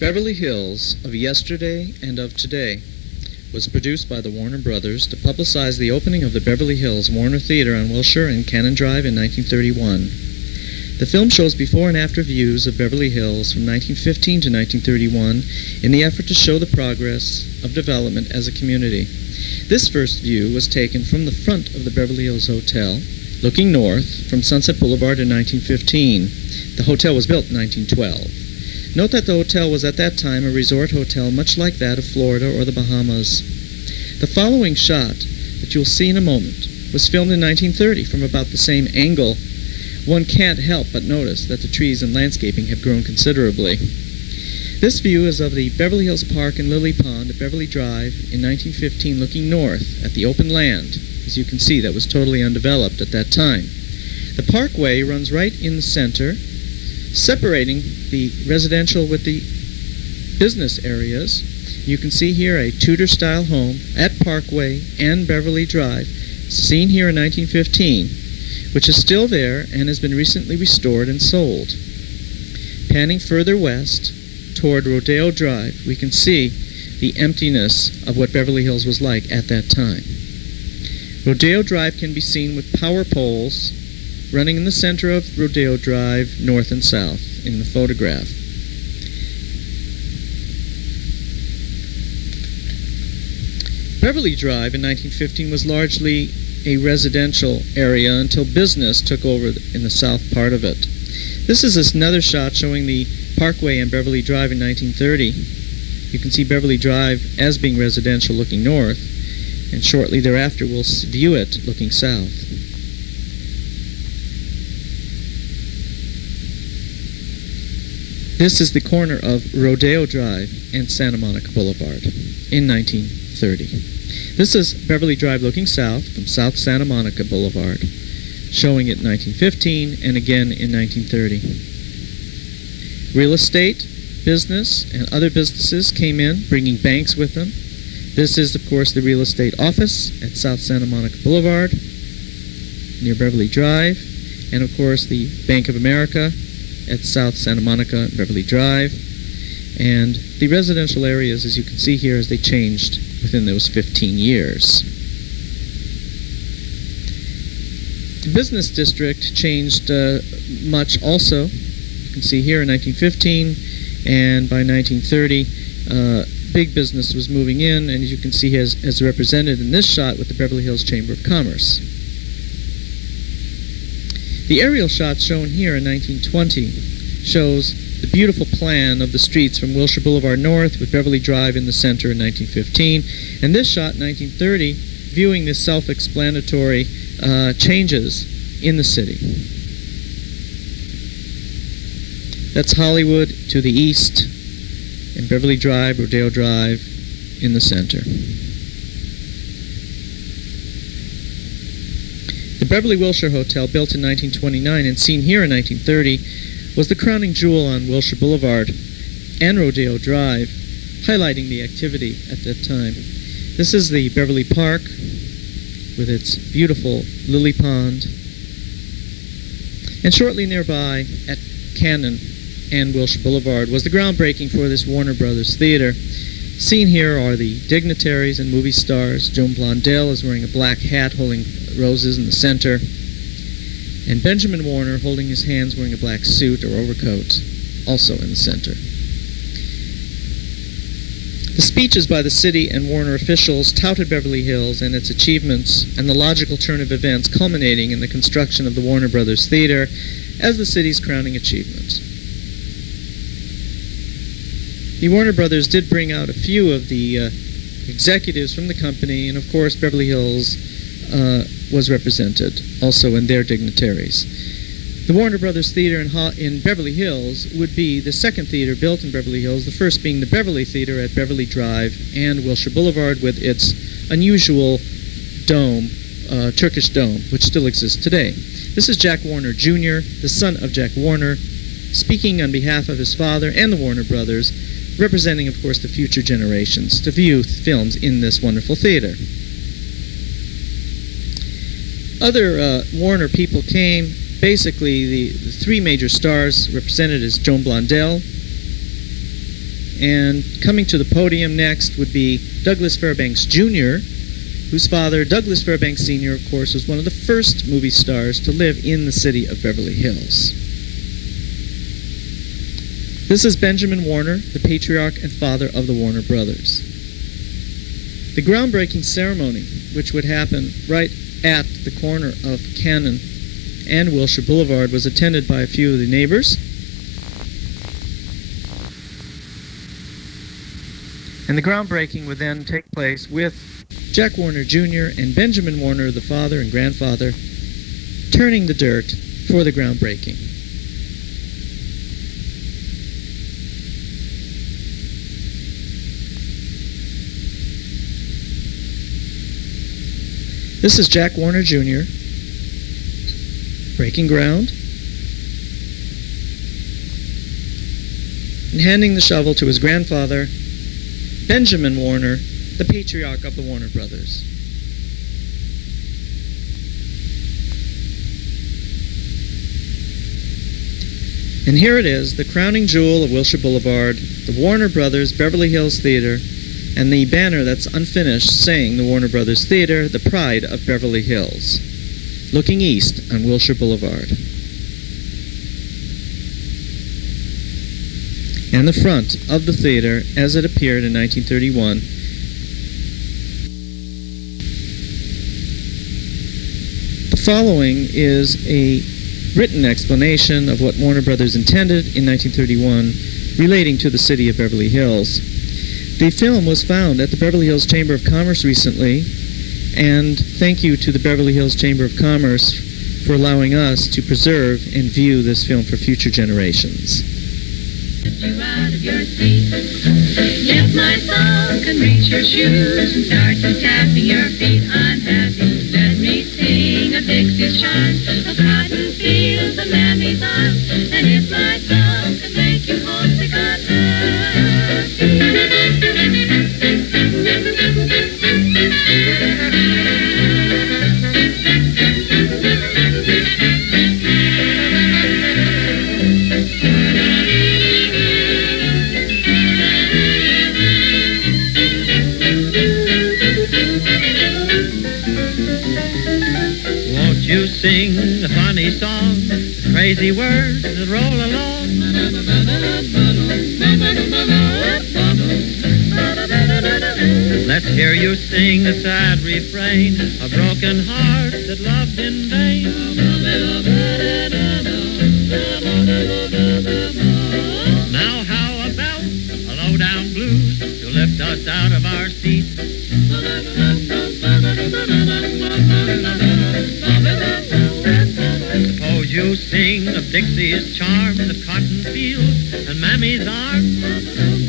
Beverly Hills of Yesterday and of Today was produced by the Warner Brothers to publicize the opening of the Beverly Hills Warner Theater on Wilshire and Cañon Drive in 1931. The film shows before and after views of Beverly Hills from 1915 to 1931 in the effort to show the progress of development as a community. This first view was taken from the front of the Beverly Hills Hotel, looking north from Sunset Boulevard in 1915. The hotel was built in 1912. Note that the hotel was at that time a resort hotel much like that of Florida or the Bahamas. The following shot that you'll see in a moment was filmed in 1930 from about the same angle. One can't help but notice that the trees and landscaping have grown considerably. This view is of the Beverly Hills Park and Lily Pond at Beverly Drive in 1915 looking north at the open land. As you can see, that was totally undeveloped at that time. The parkway runs right in the center, separating the residential with the business areas. You can see here a Tudor-style home at Parkway and Beverly Drive, seen here in 1915, which is still there and has been recently restored and sold. Panning further west toward Rodeo Drive, we can see the emptiness of what Beverly Hills was like at that time. Rodeo Drive can be seen with power poles running in the center of Rodeo Drive, north and south, in the photograph. Beverly Drive in 1915 was largely a residential area until business took over in the south part of it. This is another shot showing the Parkway and Beverly Drive in 1930. You can see Beverly Drive as being residential looking north, and shortly thereafter we'll view it looking south. This is the corner of Rodeo Drive and Santa Monica Boulevard in 1930. This is Beverly Drive looking south from South Santa Monica Boulevard, showing it in 1915 and again in 1930. Real estate, business, and other businesses came in, bringing banks with them. This is, of course, the real estate office at South Santa Monica Boulevard near Beverly Drive, and, of course, the Bank of America at South Santa Monica and Beverly Drive, and the residential areas, as you can see here, as they changed within those 15 years. The business district changed much also. You can see here in 1915, and by 1930, big business was moving in, and as you can see as represented in this shot with the Beverly Hills Chamber of Commerce. The aerial shot shown here in 1920 shows the beautiful plan of the streets from Wilshire Boulevard north with Beverly Drive in the center in 1915, and this shot in 1930 viewing the self-explanatory changes in the city. That's Hollywood to the east, and Beverly Drive, Rodeo Drive in the center. The Beverly Wilshire Hotel, built in 1929 and seen here in 1930, was the crowning jewel on Wilshire Boulevard and Rodeo Drive, highlighting the activity at that time. This is the Beverly Park with its beautiful lily pond. And shortly nearby at Cañon and Wilshire Boulevard was the groundbreaking for this Warner Brothers Theater. Seen here are the dignitaries and movie stars. Joan Blondell is wearing a black hat holding roses in the center, and Benjamin Warner holding his hands wearing a black suit or overcoat, also in the center. The speeches by the city and Warner officials touted Beverly Hills and its achievements and the logical turn of events culminating in the construction of the Warner Brothers Theater as the city's crowning achievement. The Warner Brothers did bring out a few of the executives from the company, and of course Beverly Hills was represented also in their dignitaries. The Warner Brothers Theater in Beverly Hills would be the second theater built in Beverly Hills, the first being the Beverly Theater at Beverly Drive and Wilshire Boulevard with its unusual dome, Turkish dome, which still exists today. This is Jack Warner Jr., the son of Jack Warner, speaking on behalf of his father and the Warner Brothers, representing, of course, the future generations to view films in this wonderful theater. Other Warner people came. Basically, the three major stars represented as Joan Blondell And coming to the podium next would be Douglas Fairbanks Jr., whose father, Douglas Fairbanks Sr., of course, was one of the first movie stars to live in the city of Beverly Hills. This is Benjamin Warner, the patriarch and father of the Warner Brothers. The groundbreaking ceremony, which would happen right at the corner of Cañon and Wilshire Blvd, was attended by a few of the neighbors. And the groundbreaking would then take place with Jack Warner Jr. and Benjamin Warner, the father and grandfather, turning the dirt for the groundbreaking. This is Jack Warner Jr. breaking ground and handing the shovel to his grandfather, Benjamin Warner, the patriarch of the Warner Brothers. And here it is, the crowning jewel of Wilshire Blvd, the Warner Brothers Beverly Hills Theater, and the banner that's unfinished saying the Warner Brothers Theater, the pride of Beverly Hills, looking east on Wilshire Blvd. And the front of the theater as it appeared in 1931. The following is a written explanation of what Warner Brothers intended in 1931 relating to the city of Beverly Hills. The film was found at the Beverly Hills Chamber of Commerce recently, and thank you to the Beverly Hills Chamber of Commerce for allowing us to preserve and view this film for future generations. You out of your seat. If my song can reach your shoes and start to tapping your feet, I'm happy. Let me sing a Dixie's chime of cotton fields and mammy's arms. And if my song can make you homesick, I'm sing a funny song, the crazy words that roll along. Let's hear you sing a sad refrain, a broken heart that loved in vain. Now how about a low-down blues to lift us out of our seats? Suppose you sing of Dixie's charms, of cotton fields and Mammy's arms.